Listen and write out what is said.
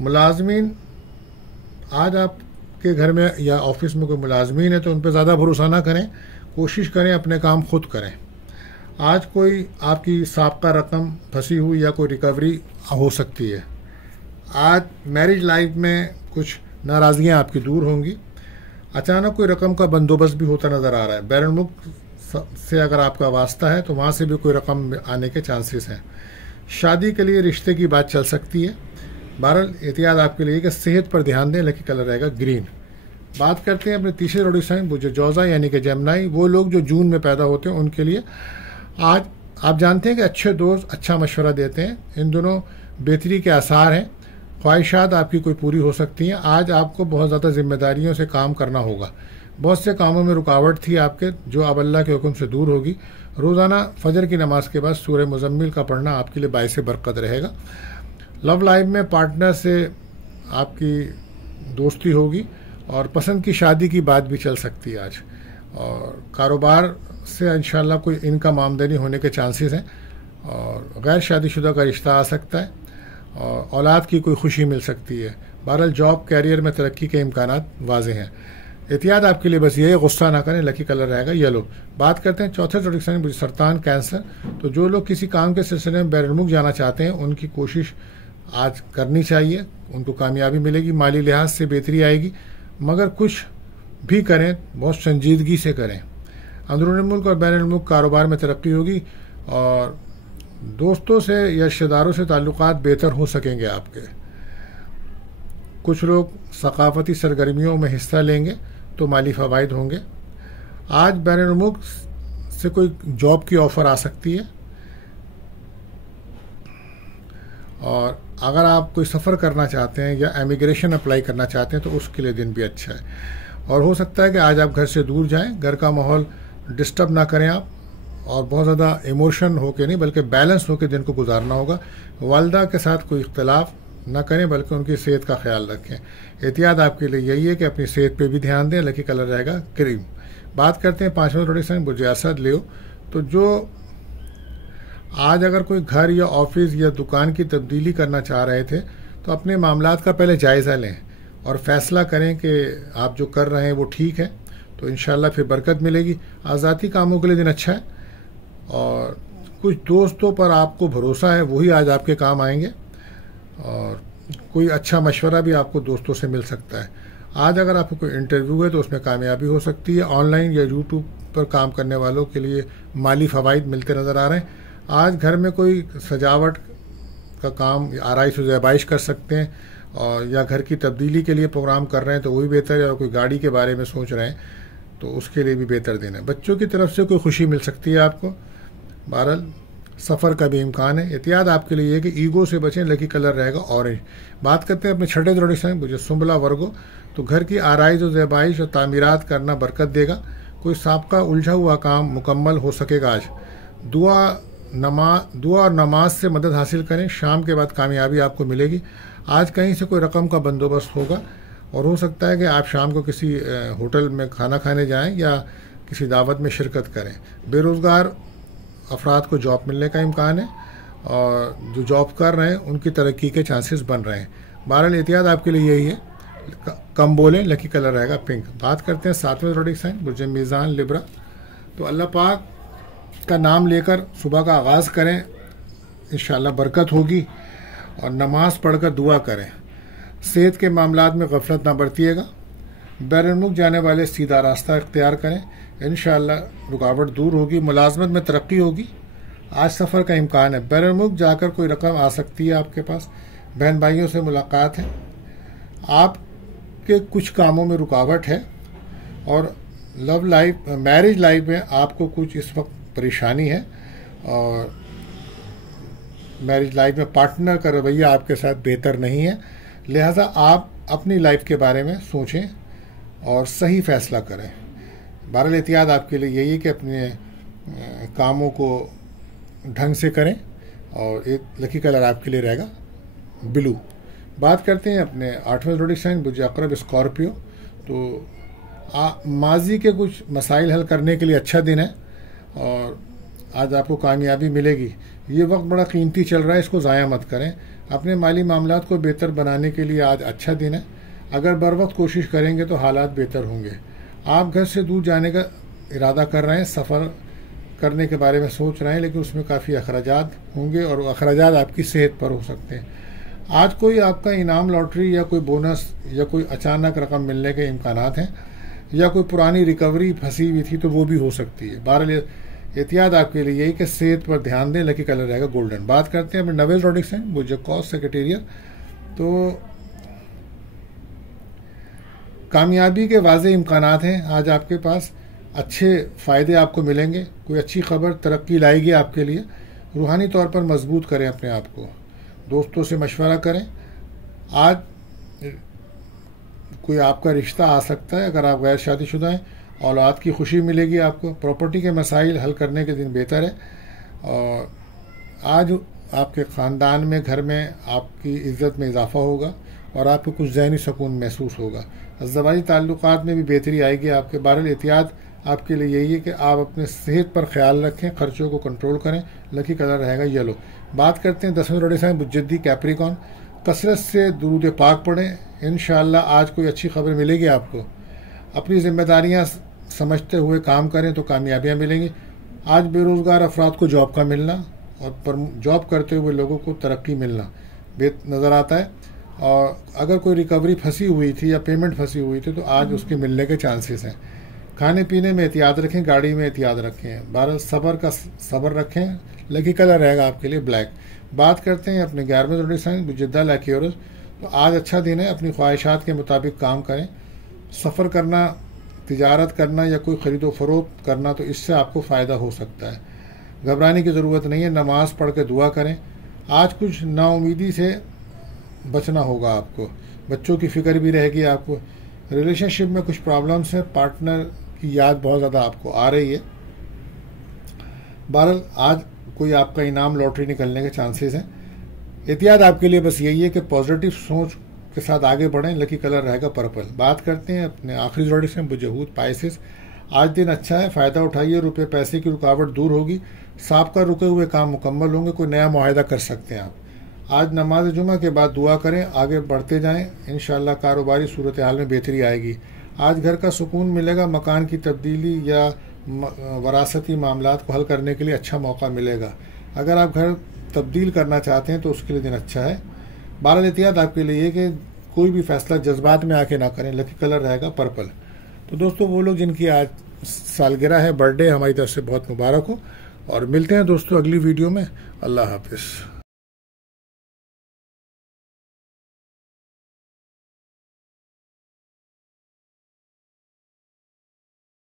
ملازمین، آج آپ کے گھر میں یا آفس میں کوئی ملازمین ہے تو ان پہ زیادہ بھروسہ نہ کریں، کوشش کریں اپنے کام خود کریں۔ آج کوئی آپ کی سابقہ رقم پھنسی ہوئی یا کوئی ریکوری ہو سکتی ہے۔ آج میرج لائف میں کچھ ناراضگیاں آپ کی دور ہوں گی۔ اچانک کوئی رقم کا بندوبست بھی ہوتا نظر آ رہا ہے۔ بیرون ملک سے اگر آپ کا واسطہ ہے تو وہاں سے بھی کوئی رقم آنے کے چانسز ہیں۔ شادی کے لیے رشتے کی بات چل سکتی ہے۔ بہرحال احتیاط آپ کے لیے کہ صحت پر دھیان دیں۔ لکی کلر رہے گا گرین۔ بات کرتے ہیں اپنے تیسرے روڈی سائن جوزا یعنی کہ جیمنائی، وہ لوگ جو جون میں پیدا ہوتے ہیں ان کے لیے آج آپ جانتے ہیں کہ اچھے دوست اچھا مشورہ دیتے ہیں۔ ان دنوں بہتری کے آثار ہیں۔ خواہشات آپ کی کوئی پوری ہو سکتی ہیں۔ آج آپ کو بہت زیادہ ذمہ داریوں سے کام کرنا ہوگا۔ بہت سے کاموں میں رکاوٹ تھی آپ کے، جو اب اللہ کے حکم سے دور ہوگی۔ روزانہ فجر کی نماز کے بعد سورہ مزمل کا پڑھنا آپ کے لیے باعث برکت رہے گا۔ لو لائف میں پارٹنر سے آپ کی دوستی ہوگی اور پسند کی شادی کی بات بھی چل سکتی ہے آج۔ اور کاروبار سے انشاءاللہ کوئی انکم آمدنی ہونے کے چانسز ہیں، اور غیر شادی شدہ کا رشتہ آ سکتا ہے، اور اولاد کی کوئی خوشی مل سکتی ہے۔ بہرحال جاب کیریئر میں ترقی کے امکانات واضح ہیں۔ احتیاط آپ کے لیے بس یہ ہے، غصہ نہ کریں۔ لکی کلر رہے گا یلو۔ بات کرتے ہیں چوتھے پروڈکشن سرطان کینسر۔ تو جو لوگ کسی کام کے سلسلے میں بیرون ملک جانا چاہتے ہیں ان کی کوشش آج کرنی چاہیے، ان کو کامیابی ملے گی، مالی لحاظ سے بہتری آئے گی، مگر کچھ بھی کریں بہت سنجیدگی سے کریں۔ اندرون ملک اور بین الملک کاروبار میں ترقی ہوگی، اور دوستوں سے یا رشتہ داروں سے تعلقات بہتر ہو سکیں گے آپ کے۔ کچھ لوگ ثقافتی سرگرمیوں میں حصہ لیں گے تو مالی فوائد ہوں گے۔ آج بین الملک سے کوئی جاب کی آفر آ سکتی ہے، اور اگر آپ کوئی سفر کرنا چاہتے ہیں یا امیگریشن اپلائی کرنا چاہتے ہیں تو اس کے لیے دن بھی اچھا ہے۔ اور ہو سکتا ہے کہ آج آپ گھر سے دور جائیں، گھر کا ماحول ڈسٹرب نہ کریں آپ، اور بہت زیادہ ایموشن ہو کے نہیں بلکہ بیلنس ہو کے دن کو گزارنا ہوگا۔ والدہ کے ساتھ کوئی اختلاف نہ کریں بلکہ ان کی صحت کا خیال رکھیں۔ احتیاط آپ کے لیے یہی ہے کہ اپنی صحت پہ بھی دھیان دیں۔ لکی کلر رہے گا کریم۔ بات کرتے ہیں پانچواں پروڈکشن برج اسد لیو۔ تو جو آج اگر کوئی گھر یا آفس یا دکان کی تبدیلی کرنا چاہ رہے تھے تو اپنے معاملات کا پہلے جائزہ لیں اور فیصلہ کریں کہ آپ جو کر رہے ہیں وہ ٹھیک ہے، تو انشاءاللہ پھر برکت ملے گی۔ آزادی کاموں کے لیے دن اچھا ہے، اور کچھ دوستوں پر آپ کو بھروسہ ہے وہی آج آپ کے کام آئیں گے، اور کوئی اچھا مشورہ بھی آپ کو دوستوں سے مل سکتا ہے۔ آج اگر آپ کو کوئی انٹرویو ہے تو اس میں کامیابی ہو سکتی ہے۔ آن لائن یا یوٹیوب پر کام کرنے والوں کے لیے مالی فوائد ملتے نظر آ رہے ہیں۔ آج گھر میں کوئی سجاوٹ کا کام آرائش و زیبائش کر سکتے ہیں، اور یا گھر کی تبدیلی کے لیے پروگرام کر رہے ہیں تو وہی بہتر ہے، اور کوئی گاڑی کے بارے میں سوچ رہے ہیں تو اس کے لیے بھی بہتر دن ہے۔ بچوں کی طرف سے کوئی خوشی مل سکتی ہے آپ کو۔ بہرحال سفر کا بھی امکان ہے۔ احتیاط آپ کے لیے یہ کہ ایگو سے بچیں۔ لکی کلر رہے گا اورنج۔ بات کرتے ہیں اپنے چھٹے پروڈکشن مجھے سنبلا ورگو۔ تو گھر کی آرائش و زیبائش اور تعمیرات کرنا برکت دے گا۔ کوئی سابقہ الجھا ہوا کام مکمل ہو سکے گا آج۔ دعا اور نماز سے مدد حاصل کریں، شام کے بعد کامیابی آپ کو ملے گی۔ آج کہیں سے کوئی رقم کا بندوبست ہوگا، اور ہو سکتا ہے کہ آپ شام کو کسی ہوٹل میں کھانا کھانے جائیں یا کسی دعوت میں شرکت کریں۔ بے روزگار افراد کو جاب ملنے کا امکان ہے، اور جو جاب کر رہے ہیں ان کی ترقی کے چانسز بن رہے ہیں۔ بہرحال احتیاط آپ کے لیے یہی ہے، کم بولیں۔ لکی کلر رہے گا پنک۔ بات کرتے ہیں ساتویں زوڈک سائن برج میزان لبرا۔ تو اللہ پاک کا نام لے کر صبح کا آغاز کریں، انشاءاللہ برکت ہوگی، اور نماز پڑھ کر دعا کریں۔ صحت کے معاملات میں غفلت نہ برتیے گا۔ بیرون ملک جانے والے سیدھا راستہ اختیار کریں، انشاءاللہ رکاوٹ دور ہوگی، ملازمت میں ترقی ہوگی۔ آج سفر کا امکان ہے، بیرون ملک جا کر کوئی رقم آ سکتی ہے آپ کے پاس۔ بہن بھائیوں سے ملاقات ہے۔ آپ کے کچھ کاموں میں رکاوٹ ہے، اور لو لائف میرج لائف میں آپ کو کچھ اس وقت پریشانی ہے، اور میرج لائف میں پارٹنر کا رویہ آپ کے ساتھ بہتر نہیں ہے، لہذا آپ اپنی لائف کے بارے میں سوچیں اور صحیح فیصلہ کریں۔ بہرحال احتیاط آپ کے لیے یہی ہے کہ اپنے کاموں کو ڈھنگ سے کریں، اور ایک لکی کلر آپ کے لیے رہے گا بلو۔ بات کرتے ہیں اپنے آٹھویں زوڈک سائن برج عقرب اسکارپیو۔ تو ماضی کے کچھ مسائل حل کرنے کے لیے اچھا دن ہے، اور آج آپ کو کامیابی ملے گی۔ یہ وقت بڑا قیمتی چل رہا ہے، اس کو ضائع مت کریں۔ اپنے مالی معاملات کو بہتر بنانے کے لیے آج اچھا دن ہے۔ اگر بر وقت کوشش کریں گے تو حالات بہتر ہوں گے۔ آپ گھر سے دور جانے کا ارادہ کر رہے ہیں، سفر کرنے کے بارے میں سوچ رہے ہیں، لیکن اس میں کافی اخراجات ہوں گے اور اخراجات آپ کی صحت پر ہو سکتے ہیں۔ آج کوئی آپ کا انعام، لاٹری یا کوئی بونس یا کوئی اچانک رقم ملنے کے امکانات ہیں، یا کوئی پرانی ریکوری پھنسی ہوئی تھی تو وہ بھی ہو سکتی ہے۔ بہرحال احتیاط آپ کے لیے یہی کہ صحت پر دھیان دیں۔ لکی کلر رہے گا گولڈن۔ بات کرتے ہیں اپنے نویل روڈکس ہیں وہ جو کاس سیکریٹریٹ۔ تو کامیابی کے واضح امکانات ہیں آج آپ کے پاس، اچھے فائدے آپ کو ملیں گے، کوئی اچھی خبر ترقی لائے گی آپ کے لیے۔ روحانی طور پر مضبوط کریں اپنے آپ کو، دوستوں سے مشورہ کریں۔ آج کوئی آپ کا رشتہ آ سکتا ہے اگر آپ غیر شادی شدہ ہیں، اولاد کی خوشی ملے گی آپ کو۔ پراپرٹی کے مسائل حل کرنے کے دن بہتر ہے، اور آج آپ کے خاندان میں، گھر میں آپ کی عزت میں اضافہ ہوگا اور آپ کو کچھ ذہنی سکون محسوس ہوگا۔ ازدواجی تعلقات میں بھی بہتری آئے گی آپ کے۔ بہرحال احتیاط آپ کے لیے یہی ہے کہ آپ اپنے صحت پر خیال رکھیں، خرچوں کو کنٹرول کریں۔ لکی کلر رہے گا یلو۔ بات کرتے ہیں 10ویں روڈ سائن مجدی کیپریکن۔ کثرت سے درود پاک پڑھیں، انشاءاللہ آج کوئی اچھی خبر ملے گی آپ کو۔ اپنی ذمہ داریاں سمجھتے ہوئے کام کریں تو کامیابیاں ملیں گی۔ آج بے روزگار افراد کو جاب کا ملنا اور جاب کرتے ہوئے لوگوں کو ترقی ملنا نظر آتا ہے، اور اگر کوئی ریکوری پھنسی ہوئی تھی یا پیمنٹ پھنسی ہوئی تھی تو آج اس کے ملنے کے چانسز ہیں۔ کھانے پینے میں احتیاط رکھیں، گاڑی میں احتیاط رکھیں۔ بہرحال صبر رکھیں۔ لکی کلر رہے گا آپ کے لیے بلیک۔ بات کرتے ہیں اپنے 11ویں روڈ سائن جدہ لیکیورس۔ تو آج اچھا دن ہے، اپنی خواہشات کے مطابق کام کریں۔ سفر کرنا، تجارت کرنا یا کوئی خرید و فروخت کرنا تو اس سے آپ کو فائدہ ہو سکتا ہے۔ گھبرانے کی ضرورت نہیں ہے، نماز پڑھ کے دعا کریں۔ آج کچھ نا امیدی سے بچنا ہوگا آپ کو، بچوں کی فکر بھی رہے گی آپ کو۔ ریلیشن شپ میں کچھ پرابلمس ہیں، پارٹنر کی یاد بہت زیادہ آپ کو آ رہی ہے۔ بہرحال آج کوئی آپ کا انعام، لاٹری نکلنے کے چانسز ہیں۔ احتیاط آپ کے لیے بس یہی ہے کہ پازیٹیو سوچ کے ساتھ آگے بڑھیں۔ لکی کلر رہے گا پرپل۔ بات کرتے ہیں اپنے آخری زوڈی سے بجہود پائسس۔ آج دن اچھا ہے، فائدہ اٹھائیے، روپے پیسے کی رکاوٹ دور ہوگی، سابقہ رکے ہوئے کام مکمل ہوں گے، کوئی نیا معاہدہ کر سکتے ہیں آپ۔ آج نماز جمعہ کے بعد دعا کریں، آگے بڑھتے جائیں، انشاءاللہ کاروباری صورتحال میں بہتری آئے گی۔ آج گھر کا سکون ملے گا، مکان کی تبدیلی یا وراثتی معاملات کو حل کرنے کے لیے اچھا موقع ملے گا۔ اگر آپ گھر تبدیل کرنا چاہتے ہیں تو اس کے لیے دن اچھا ہے۔ بہرحال احتیاط آپ کے لیے یہ کہ کوئی بھی فیصلہ جذبات میں آ کے نہ کریں۔ لکی کلر رہے گا پرپل۔ تو دوستو وہ لوگ جن کی آج سالگرہ ہے، برتھ ڈے، ہماری طرف سے بہت مبارک ہو، اور ملتے ہیں دوستو اگلی ویڈیو میں۔ اللہ حافظ۔